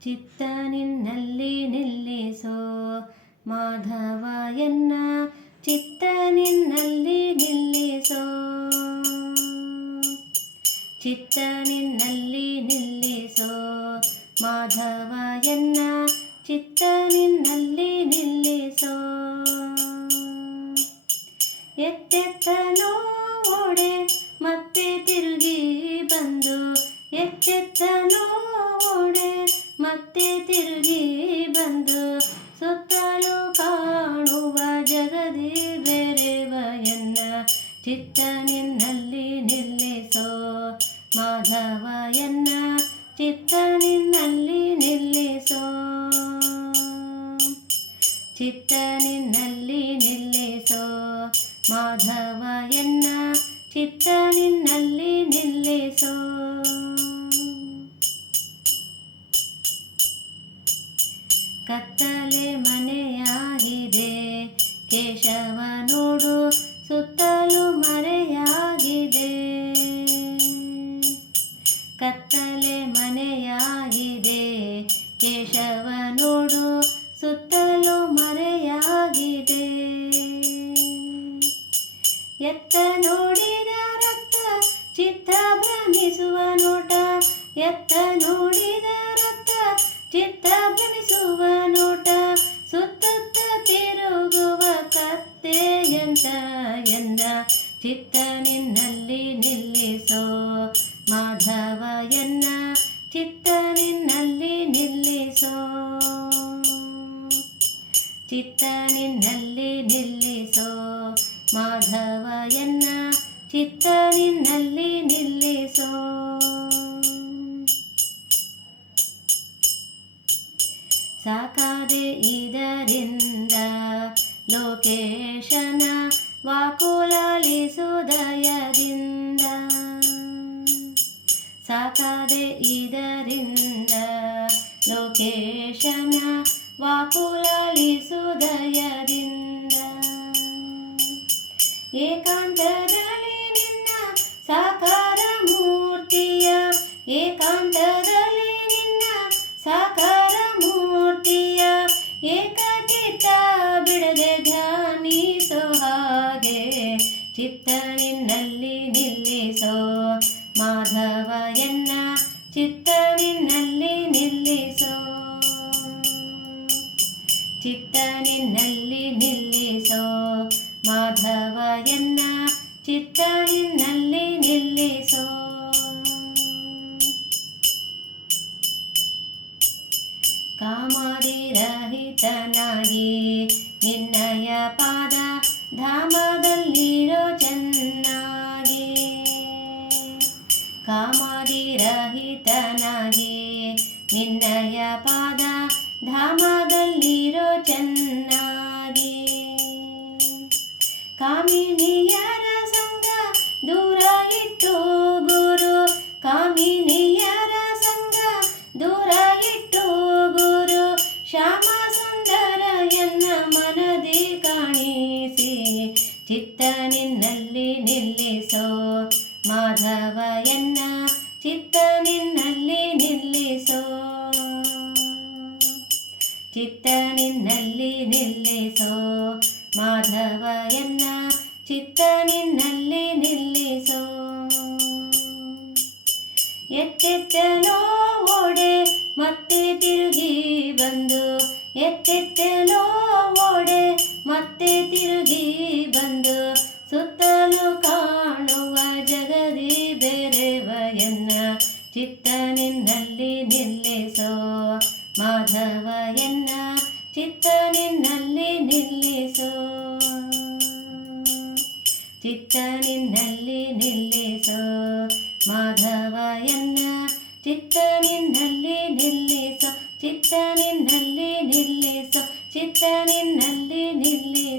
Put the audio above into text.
ಚಿತ್ತ ನಿನ್ನಲ್ಲಿ ನಿಲ್ಲಿಸೋ ಮಾಧವ ಎನ್ನ ಚಿತ್ತ ನಿನ್ನಲ್ಲಿ ನಿಲ್ಲಿಸೋ ಚಿತ್ತ ನಿನ್ನಲ್ಲಿ ನಿಲ್ಲಿಸೋ ಮಾಧವ ಎನ್ನ ಚಿತ್ತ ನಿನ್ನಲ್ಲಿ ನಿಲ್ಲಿಸೋ ಎತ್ತೆತ್ತನೋ ಓಡೆ ಮತ್ತೆ ತಿರುಗಿ ಬಂದು ಎತ್ತೆತ್ತನೋ ಓಡೆ ಮತ್ತೆ ತಿರುಗಿ ಬಂದು ಸುತ್ತಲೂ ಕಾಣುವ ಜಗದಿ ಬೆರೆವ ಎನ್ನ ಚಿತ್ತ ನಿನ್ನಲ್ಲಿ ನಿಲ್ಲಿಸೋ ಮಾಧವ ಎನ್ನ ಚಿತ್ತ ನಿನ್ನಲ್ಲಿ ನಿಲ್ಲಿಸೋ ಚಿತ್ತ ನಿನ್ನಲ್ಲಿ ನಿಲ್ಲಿಸೋ ಮಾಧವ ಎನ್ನ ಚಿತ್ತ ನಿನ್ನಲ್ಲಿ ನಿಲ್ಲಿಸೋ ಕತ್ತಲೆ ಮನೆಯಾಗಿದೆ ಕೇಶವ ನೋಡು ಸುತ್ತಲೂ ಮರೆಯಾಗಿದೆ ಕತ್ತಲೆ ಮನೆಯಾಗಿದೆ ಕೇಶವ ನೋಡು ಸುತ್ತಲೂ ಮರೆಯಾಗಿದೆ ಎತ್ತ ನೋಡಿದ ರಕ್ತ ಚಿತ್ತ ಭ್ರಮಿಸುವ ನೋಟ ಎತ್ತ ನೋಡಿದ ರಕ್ತ ಚಿತ್ತ ಭ್ರಮಿಸುವ ನೋಟ ಸುತ್ತ ತಿರುಗುವ ಕತ್ತೆಯಂತ ಎಂದ ಚಿತ್ತ ನಿನ್ನಲ್ಲಿ ನಿಲ್ಲಿಸೋ ಮಾಧವ ಎನ್ನ ಚಿತ್ತ ನಿನ್ನಲ್ಲಿ ನಿಲ್ಲಿಸೋ ಚಿತ್ತ ನಿನ್ನಲ್ಲಿ ನಿಲ್ಲಿಸೋ ಮಾಧವ ಎನ್ನ ಚಿತ್ತ ನಿನ್ನಲ್ಲಿ ನಿಲ್ಲಿಸೋ ಸಾಕಾದೆ ಇದರಿಂದ ಲೋಕೇಶನ ವಾಕುಲಾಲಿಸುದಯದಿಂದ ಸಾಕಾದೆ ಇದರಿಂದ ಲೋಕೇಶನ ವಾಕುಲಾಲಿಸುದಯದಿಂದ ಏಕಾಂತದಲ್ಲಿ ನಿನ್ನ ಸಾಕಾರ ಮೂರ್ತಿಯ ಏಕಾಂತದಲ್ಲಿ ನಿನ್ನ ಸಾಕಾರ ಮೂರ್ತಿಯ ಏಕಚಿತ್ತ ಬಿಡದೆ ಧ್ಯಾನಿಸೋ ಹಾಗೆ ಚಿತ್ತ ನಿನ್ನಲ್ಲಿ ನಿಲ್ಲಿಸೋ ಮಾಧವ ಎನ್ನ ಚಿತ್ತ ನಿನ್ನಲ್ಲಿ ನಿಲ್ಲಿಸೋ ಚಿತ್ತ ನಿನ್ನಲ್ಲಿ ನಿಲ್ಲಿಸೋ ಮಾಧವ ಎನ್ನ ಚಿತ್ತ ನಿನ್ನಲ್ಲಿ ನಿಲ್ಲಿಸೋ ಕಾಮಾದಿ ರಹಿತನಾಗಿ ನಿನ್ನಯ ಪಾದ ಧಾಮದಲ್ಲಿರೋ ಚೆನ್ನಾಗಿ ಕಾಮಾದಿ ರಹಿತನಾಗಿ ನಿನ್ನಯ ಪಾದ ಧಾಮದಲ್ಲಿರೋ ಚೆನ್ನಾಗಿ ಕಾಮಿನಿಯರ ಸಂಗ ದೂರ ಇಟ್ಟು ಗುರು ಕಾಮಿನಿಯರ ಸಂಗ ದೂರ ಇಟ್ಟು ಗುರು ಶ್ಯಾಮ ಸುಂದರ ಎನ್ನ ಮನದಿ ಕಾಣಿಸಿ ಚಿತ್ತ ನಿನ್ನಲ್ಲಿ ನಿಲ್ಲಿಸೋ ಮಾಧವ ಎನ್ನ ಚಿತ್ತ ನಿನ್ನಲ್ಲಿ ನಿಲ್ಲಿಸೋ ಚಿತ್ತ ನಿನ್ನಲ್ಲಿ ನಿಲ್ಲಿಸೋ ಮಾಧವ ಎನ್ನ ಚಿತ್ತ ನಿನ್ನಲ್ಲಿ ನಿಲ್ಲಿಸೋ ಎತ್ತೆತ್ತನೋ ಓಡೆ ಮತ್ತೆ ತಿರುಗಿ ಬಂದು ಎತ್ತೆತ್ತನೋ ಓಡೆ ಮತ್ತೆ ತಿರುಗಿ ಬಂದು ಸುತ್ತಲೂ ಕಾಣುವ ಜಗದಿ ಬೆರೆವ ಎನ್ನ ಚಿತ್ತ ನಿನ್ನಲ್ಲಿ ನಿಲ್ಲಿಸೋ ಮಾಧವ ಎನ್ನ ಚಿತ್ತ ನಿನ್ನಲ್ಲಿ ನಿಲ್ಲಿಸೋ ಚಿತ್ತ ನಿನ್ನಲ್ಲಿ ನಿಲ್ಲಿಸೋ ಮಾಧವ ಎನ್ನ ಚಿತ್ತ ನಿನ್ನಲ್ಲಿ ನಿಲ್ಲಿಸೋ ಚಿತ್ತ ನಿನ್ನಲ್ಲಿ ನಿಲ್ಲಿಸೋ ಚಿತ್ತ ನಿನ್ನಲ್ಲಿ ನಿಲ್ಲಿಸೋ